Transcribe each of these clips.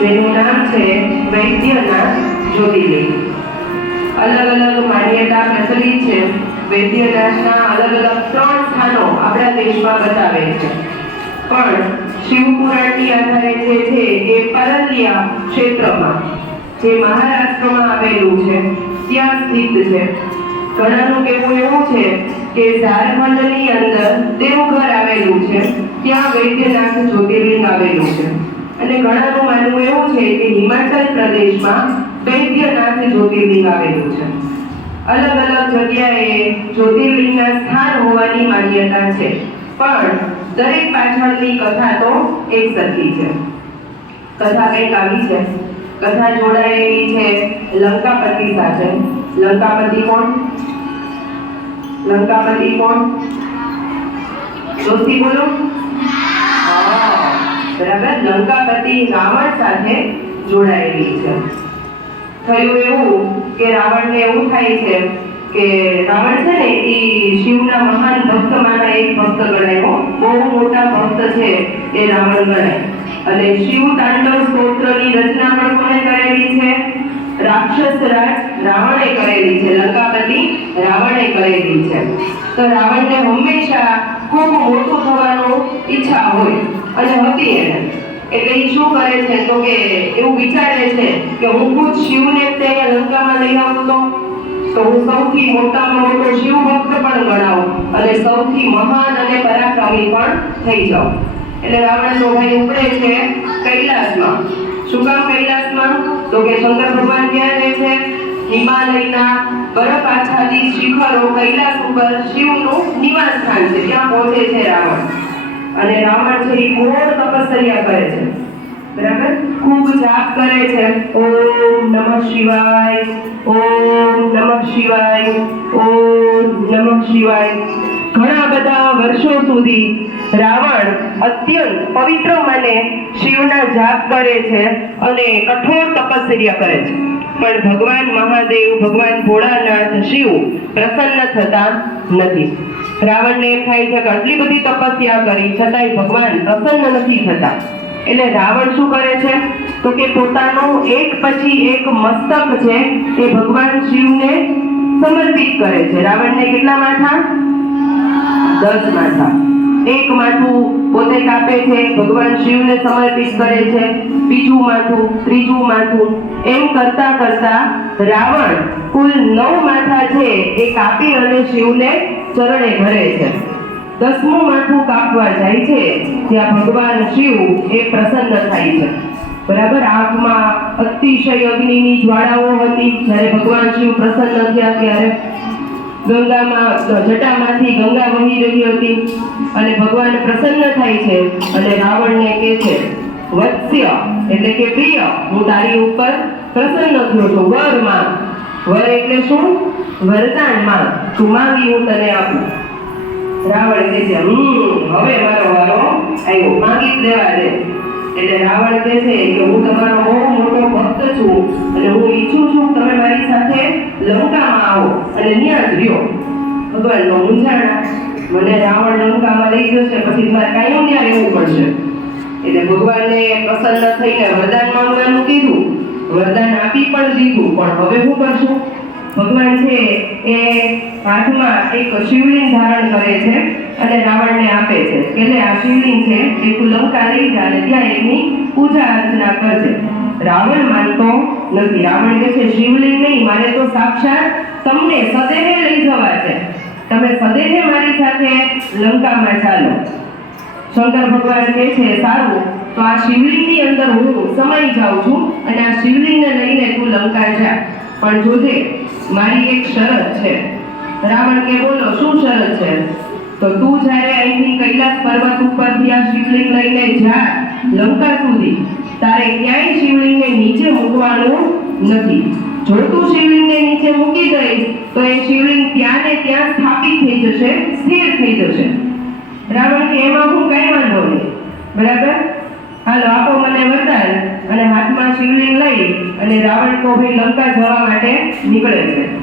જેનું નામ છે વૈદ્યનાથ જ્યોતિર્લિંગ. અલગ અલગ માન્યતા પ્રચલિત છે. વૈદ્યનાથના અલગ અલગ ત્રણ સ્થાનો આપણા દેશમાં બતાવે છે. પણ શિવપુરાણની આધારે જે છે એ પરલિયા ક્ષેત્રમાં, જે મહારાષ્ટ્રમાં આવેલું છે, ત્યાં સ્થિત છે. ઘણાનું કહેવું એવું છે કે ઝારખંડની અંદર દેવઘર આવેલું છે, ત્યાં વૈદ્યનાથ જ્યોતિર્લિંગ આવેલું છે. અને ઘણાનું માનવું એવું છે કે હિમાચલ પ્રદેશમાં વૈદ્યનાથ જ્યોતિર્લિંગ આવેલું છે. અલગ અલગ જગ્યાએ જ્યોતિર્લિંગના સ્થાન હોવાની માન્યતા છે પણ દરેક પાછળની કથા તો એક સરખી છે. કથા કંઈક આવી છે. કથા જોડાયેલી છે લંકાપતિ સાથે. લંકાપતિ કોણ? લંકાપતિ કોણ? જોશી બોલો. હા, બરાબર? લંકાપતિ રાવણ સાથે જોડાયેલી છે. થયું એવું કે રાવણને એવું થાય છે કે રાવણ છે ને, એ શિવના મહાન ભક્તમાંના એક ભક્ત ગણાયો બહુ મોટા ભક્ત છે એ રાવણ ગણાય. અને શિવ તાંડવ સ્તોત્રની રચના પણ કોણે કરેલી છે? રાક્ષસ રાજ રાવણે કરેલી છે. લંકાપતિ રાવણે કરેલી છે. તો રાવણને હંમેશા ખૂબ મોટું થવાનું ઈચ્છા હોય. અને હતી એને. એટલે એ શું કરે છે તો કે એવું વિચારે છે કે હું ખુદ શિવને તે અહીંયા લંકામાં લઈ આવું તો? તો હું સૌથી મોટામાં મોટો શિવ ભક્ત પણ ગણાવું અને સૌથી મહાન અને પરાક્રમી પણ થઈ જાઉં. એટલે રાવણનો ભાઈ ઉપડે છે કૈલાસમાં. શું કામ કૈલાસમાં? તો કે શંકર ભગવાન ક્યાં રહે છે? હિમાલયના બરફ આચ્છાદિત શિખરો કૈલાસ ઉપર શિવનું નિવાસ સ્થાન છે. ત્યાં પહોંચે છે રાવણ. અને રામાજી ઘોર તપસ્યા કરે છે. બરાબર? ખૂબ જાપ કરે છે. ઓમ નમઃ શિવાય, ઓમ નમઃ શિવાય, ઓમ નમઃ શિવાય. ઘણા બધા વર્ષો સુધી રાવણ અત્યંત પવિત્ર મને શિવના જાપ કરે છે અને કઠોર તપસ્યા કરે છે. પણ ભગવાન મહાદેવ, ભગવાન ભોળાનાથ શિવ પ્રસન્ન થતા નથી. રાવણને એમ થાય છે કે આટલી બધી તપસ્યા કરી, છતાંય ભગવાન પ્રસન્ન નથી થતા. એટલે રાવણ શું કરે છે? તો કે પોતાનું એક પછી એક મસ્તક છે એ ભગવાન શિવને સમર્પિત કરે છે. રાવણને કેટલા માથા? દસ માથા એક માથું પોતે કાપે છે, ભગવાન શિવને સમર્પિત કરે છે, બીજું માથું ત્રીજું માથું એમ કરતા કરતા રાવણ કુલ નવ માથા છે, એ કાપી અને શિવને ચરણે ભરે છે. દસમું માથું કાપવા જાય છે, ત્યાં ભગવાન શિવ એ પ્રસન્ન થાય છે. બરાબર? આંખમાં અતિશય અગ્નિની જ્વાળાઓ હતી, જ્યારે ભગવાન શિવ પ્રસન્ન થયા ત્યારે ગંગામાં જટામાંથી ગંગા વહી રહી હતી અને ભગવાન પ્રસન્ન થાય છે અને રાવણને કહે છે, વત્સ્ય, એટલે કે પ્રિય, હું તારી ઉપર પ્રસન્ન થયો છું વરમાં વર એટલે શું? વરદાનમાં તું માંગી હું તને આપું. રાવણ કહે છે, હમ, હવે મારો વારો આવ્યો, માંગી જ લેવા દે. એટલે રાવણ કહે છે કે હું તમારો બહુ મોટો ભક્ત છું. અને હું ઈચ્છું છું તમે મારી સાથે લંકામાં આવો. અને ત્યાં જ રહ્યો. ભગવાન તો મૂંઝાણા. મને રાવણ લંકામાં લઈ જશે પછી મારે કાયમ ત્યાં રહેવું પડશે. એટલે ભગવાનને પ્રસન્ન થઈને વરદાન માંગવાનું કીધું. વરદાન આપી પણ દીધું, પણ હવે હું કરશું? ભગવાન છે એ હાથમાં એક શિવલિંગ ધારણ કરે છે અને રાવણને આપે છે. એટલે આ શિવલિંગ છે, એ તું લંકા લઈ જા ત્યાં એની પૂજા અર્ચના કરજે. રાવણ માનતો નથી. રાવણ કહે છે, શિવલિંગ નહીં, મારે તો સાક્ષાત તમને સદેહે લઈ જવા છે. તમે સદેહે મારી સાથે લંકામાં ચાલો. શંકર ભગવાન કહે છે, સારું, તો આ શિવલિંગની અંદર હું સમાઈ જાઉં છું અને આ શિવલિંગને લઈને તું લંકા જા. પણ જોજે મારી એક શરત છે. રાવણ કે બોલો, શું શરત છે? તો તું જ્યારે અહીંથી કૈલાસ પર્વત ઉપરથી આ શિવલિંગ લઈને જા, લંકા સુધી, તારે ક્યાંય શિવલિંગને નીચે મૂકવાનું નથી. જો તું શિવલિંગને નીચે મૂકી દઈશ, તો એ શિવલિંગ ત્યાં ને ત્યાં સ્થાપિત થઈ જશે, સ્થિર થઈ જશે. રાવણ કે એમાં હું કઈ વાંધો નહીં. બરાબર હાલો આપો મને વરદાન અને હાથમાં શિવલિંગ લઈ અને રાવણ તો લંકા જવા માટે નીકળે છે.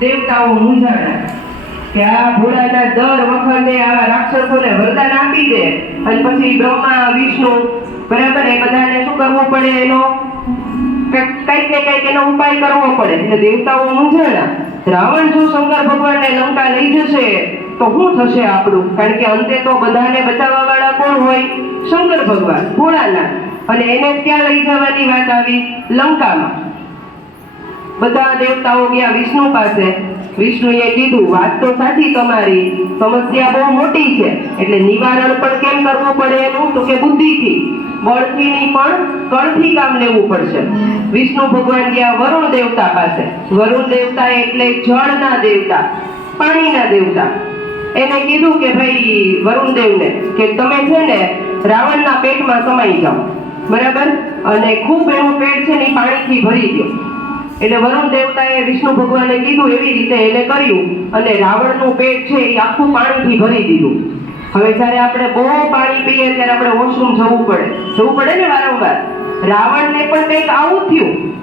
દેવતાઓ મૂંઝાણા કે આ ભોળાના દર વખતે આવા રાક્ષસોને વરદાન આપી દે. અને પછી બ્રહ્મા, વિષ્ણુ બરાબર એ બધાને શું કરવું પડે એનો? કંઈક ને કંઈક એનો ઉપાય કરવો પડે. એટલે દેવતાઓ મૂંઝાણા. રાવણ જો શંકર ભગવાનને લંકા લઈ જશે, તો શું થશે આપણું? કારણ કે અંતે તો બધાને બચાવવા વાળા કોણ હોય? શંકર ભગવાન ભોળાનાથ અને એને ક્યાં લઈ જવાની વાત આવી? લંકામાં. બધા દેવતાઓ ગયા વિષ્ણુ પાસે. વિષ્ણુએ કીધું, વાત તો સાચી તમારી, સમસ્યા બહુ મોટી છે. એટલે નિવારણ પણ કેમ કરવું પડે એનું? તો કે બુદ્ધિથી. બળથી નહીં પણ કળથી કામ લેવું પડશે. વિષ્ણુ ભગવાન ગયા વરુણ દેવતા પાસે. વરુણ દેવતા એટલે જળના દેવતા, પાણીના દેવતા. એને કીધું કે ભાઈ વરુણ દેવને કે તમે છે ને રાવણના પેટમાં સમાઈ જાઓ. બરાબર? અને ખૂબ એનું પેટ છે ને પાણીથી ભરી દો એટલે વરુણ દેવતાએ વિષ્ણુ ભગવાને કીધું એવી રીતે એને કર્યું અને રાવણનું પેટ છે એ આખું પાણીથી ભરી દીધું. હવે જ્યારે આપણે બહુ પાણી પીએ ત્યારે આપણે વોશરૂમ જવું પડે. જવું પડે ને વારંવાર. રાવણને પણ કંઈક આવું થયું.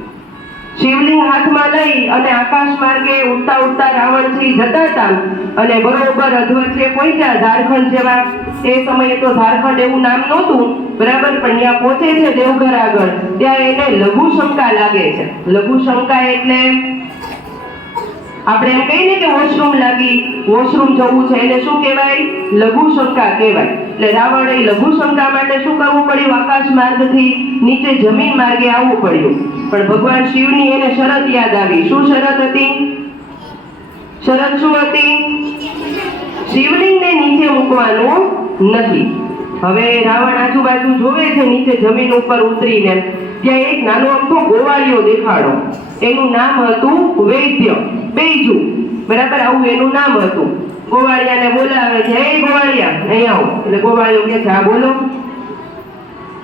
શિવલિંગ હાથમાં લઈ અને આકાશ માર્ગે ઉડતા ઉડતા રાવણજી જતા હતા. અને બરોબર અધવચ્ચે પહોંચ્યા. ઝારખંડ જેવા એ સમયે તો ઝારખંડ એવું નામ નહોતું. બરાબર, પણ ત્યાં પહોંચે છે દેવઘર આગળ. ત્યાં એને લઘુ શંકા લાગે છે. લઘુ શંકા એટલે આપણે એમ કહીએ ને કે વોશરૂમ લાગી, વોશરૂમ જવું છે એને શું કહેવાય? લઘુ શંકા કહેવાય. એટલે રાવણે લઘુ શંકા માટે શું કરવું પડ્યું? આકાશ માર્ગથી નીચે જમીન માર્ગે આવવું પડ્યું. પણ ભગવાન શિવની એને શરત યાદ આવી. શું શરત હતી? શરત શું હતી? શિવલિંગને નીચે મૂકવાનું નથી. હવે રાવણ આજુબાજુ જોવે છે, નીચે જમીન ઉપર ઉતરીને. ત્યાં એક નાનો અમથો ગોવાળિયો દેખાડો એનું નામ હતું વૈદ્ય. બેજુ, બરાબર, આવું એનું નામ હતું. ગોવાળિયાને બોલાવે છે એ ગોવાળિયા અહીં આવો. એટલે ગોવાળિયો કે છે આ બોલો.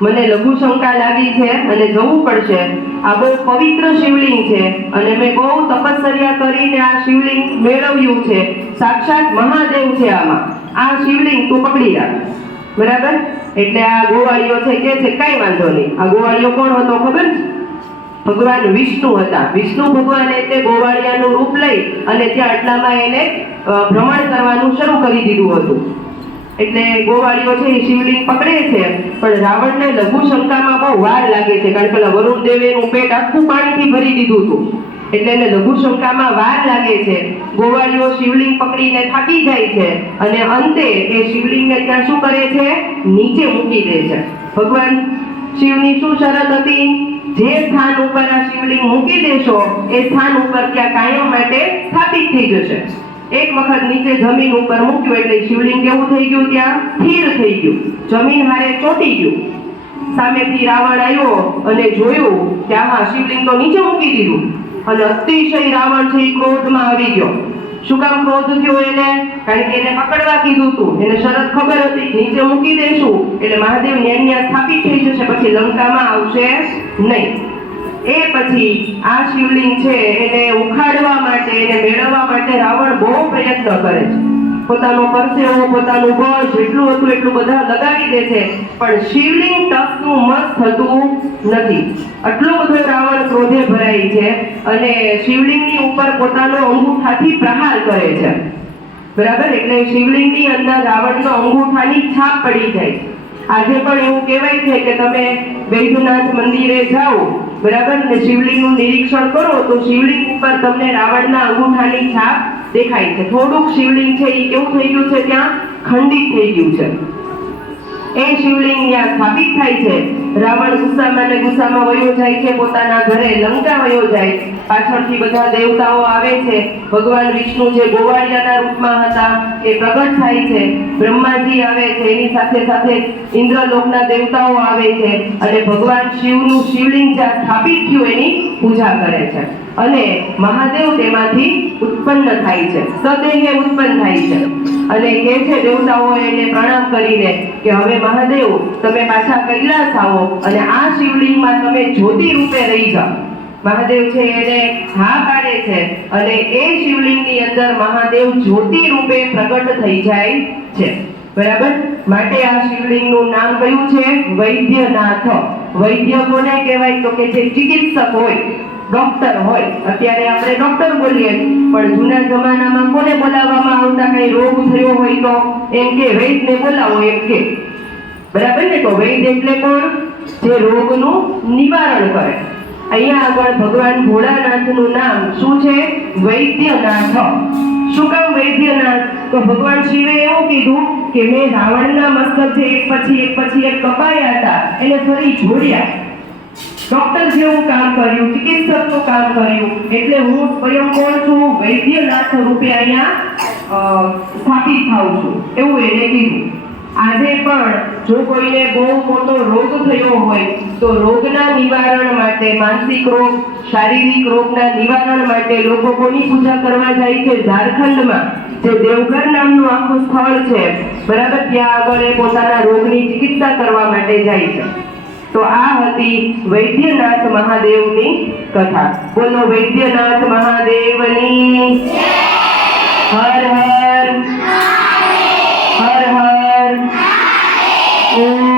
મને લઘુ શંકા લાગી છે અને જવું પડશે. આ બહુ પવિત્ર શિવલિંગ છે અને મેં બહુ તપશ્ચર્યા કરીને આ શિવલિંગ મેળવ્યું છે. સાક્ષાત મહાદેવ છે આમાં. આ શિવલિંગ તું પકડી રાખ. બરાબર? એટલે આ ગોવાળીઓ છે કે છે, કઈ વાંધો નહીં. આ ગોવાળીઓ કોણ હતો ખબર? છે ભગવાન વિષ્ણુ હતા. વિષ્ણુ ભગવાને તે ગોવાળિયાનું રૂપ લઈ અને ત્યાં આટલામાં એને ભ્રમણ કરવાનું શરૂ કરી દીધું હતું. એટલે ગોવાળીઓ છે એ શિવલિંગ પકડે છે, પણ રાવણને લઘુ શંકામાં બહુ વાર લાગે છે, કારણ કે વરુણ દેવે એનું પેટ આખું પાણીથી ભરી દીધું હતું. એટલે એને લઘુ શંકામાં વાર લાગે છે. ગોવાળીઓ શિવલિંગ પકડીને થાકી જાય છે અને અંતે એ શિવલિંગને ત્યાં શું કરે છે? નીચે મૂકી દે છે. ભગવાન શિવની શું શરત હતી? જે સ્થાન ઉપર આ શિવલિંગ મૂકી દેશો, એ સ્થાન ઉપર ત્યાં કાયમ માટે સ્થાપિત થઈ જશે. એક વખત નીચે જમીન ઉપર મૂક્યું એટલે શિવલિંગ કેવું થઈ ગયું ત્યાં? સ્થિર થઈ ગયું. જમીન હારે ચોંટી ગયું. સામેથી રાવણ આવ્યો અને જોયું કે આમાં શિવલિંગ તો નીચે મૂકી દીધું. અને અતિશય રાવણ છે એ ક્રોધમાં આવી ગયો. શું કામ ક્રોધ થયો એને? કારણ કે એને પકડવા કીધું હતું એને શરત ખબર હતી. નીચે મૂકી દઈશું એટલે મહાદેવ ન્યાય સ્થાપિત થઈ જશે. પછી લંકામાં આવશે નહીં. એ પછી આ શિવલિંગ છે એને ઉખાડવા માટે, એને મેળવવા માટે રાવણ બહુ પ્રયત્ન કરે છે. પોતાનો પરસેવો પોતાનું બળ જેટલું હતું એટલું બધા લગાવી દે છે. પણ શિવલિંગ ટસનું મસ થતું નથી. આટલો બધો રાવણ ક્રોધે ભરાય છે અને શિવલિંગની ઉપર પોતાનો અંગૂઠાથી પ્રહાર કરે છે. બરાબર? એટલે શિવલિંગની અંદર રાવણનો અંગૂઠાની છાપ પડી જાય. આજે પણ એવું કહેવાય છે કે તમે વૈદ્યનાથ મંદિરે જાઓ બરાબર? ને શિવલિંગનું નિરીક્ષણ કરો, તો શિવલિંગ ઉપર તમને રાવણના અંગૂઠાની છાપ દેખાય છે. થોડુંક શિવલિંગ છે એ કેવું થઈ ગયું છે ત્યાં? ખંડિત થઈ ગયું છે. એ શિવલિંગ ત્યાં સ્થાપિત થાય છે. રાવણ ગુસ્સામાં ને ગુસ્સામાં વયો જાય છે, પોતાના ઘરે લંકા વયો જાય. પાછળથી બધા દેવતાઓ આવે છે. ભગવાન વિષ્ણુ જે ગોવાળિયાના રૂપમાં હતા, એ પ્રગટ થાય છે. બ્રહ્માજી આવે છે, એની સાથે સાથે ઇન્દ્રલોકના દેવતાઓ આવે છે. અને ભગવાન શિવનું શિવલિંગ જ્યાં સ્થાપિત થયું, એની પૂજા કરે છે. અને મહાદેવ તેમાંથી ઉત્પન્ન થાય છે. સદેહે ઉત્પન્ન થાય છે. અને કહે છે દેવતાઓ એને પ્રણામ કરીને કે હવે મહાદેવ, તમે પાછા કૈલાસ આવો અને આ શિવલિંગમાં તમે જ્યોતિ રૂપે રહી જાઓ. મહાદેવ છે એને હા પાડે છે અને એ શિવલિંગની અંદર મહાદેવ જ્યોતિ રૂપે પ્રગટ થઈ જાય છે. બરાબર? માટે આ શિવલિંગનું નામ કયું છે? વૈદ્યનાથ. વૈદ્ય કોને કહેવાય? તો કે જે ચિકિત્સક હોય, ડોક્ટર હોય. અત્યારે આપણે ડોક્ટર બોલીએ પણ જૂના જમાનામાં કોને બોલાવવામાં આવતા? કઈ રોગ થયો હોય તો? એમ કે વૈદ્યને બોલાવો, એમ કે. બરાબર ને? તો વૈદ્ય એટલે કોણ? જે રોગનું નિવારણ કરે. અહીંયા આગળ ભગવાન ભોળાનાથનું નામ શું છે? વૈદ્યનાથ. શું કામ વૈદ્યનાથ? તો ભગવાન શિવે એવું કીધું કે મેં રાવણના મસ્તક જે એક પછી એક પછી એક કપાયા હતા, એને ફરી જોડ્યા. ડોક્ટર જેવું કામ કર્યું, ચિકિત્સકનું કામ કર્યું, એટલે હું સ્વયં કોણ છું વૈદ્યનાથ રૂપે અહીંયા સ્થાપિત થાઉં છું. એવું એને કીધું. આજે પણ જો કોઈને બહુ મોટો રોગ થયો હોય, તો રોગના નિવારણ માટે, માનસિક રોગ, શારીરિક રોગના નિવારણ માટે લોકો કોની પૂજા કરવા જાય છે? ઝારખંડમાં, જે દેવઘર નામનું આખું સ્થળ છે, બરાબર, ત્યાં આગળ એ પોતાના રોગની ચિકિત્સા કરવા માટે જાય છે. તો આ હતી વૈદ્યનાથ મહાદેવની કથા. બોલો, વૈદ્યનાથ મહાદેવની હર હર! હર હર ઓમ નમઃ